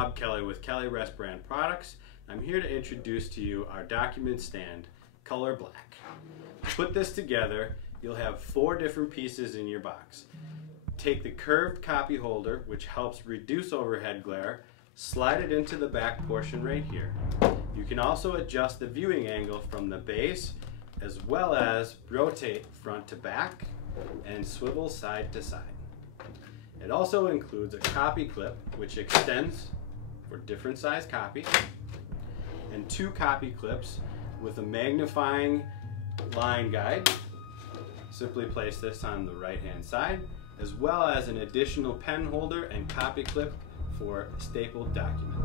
Bob Kelly with Kelly Rest Brand Products. I'm here to introduce to you our document stand, Color Black. To put this together, you'll have 4 different pieces in your box. Take the curved copy holder, which helps reduce overhead glare, slide it into the back portion right here. You can also adjust the viewing angle from the base, as well as rotate front to back and swivel side to side. It also includes a copy clip, which extends for different size copies, and 2 copy clips with a magnifying line guide. Simply place this on the right hand side, as well as an additional pen holder and copy clip for stapled documents.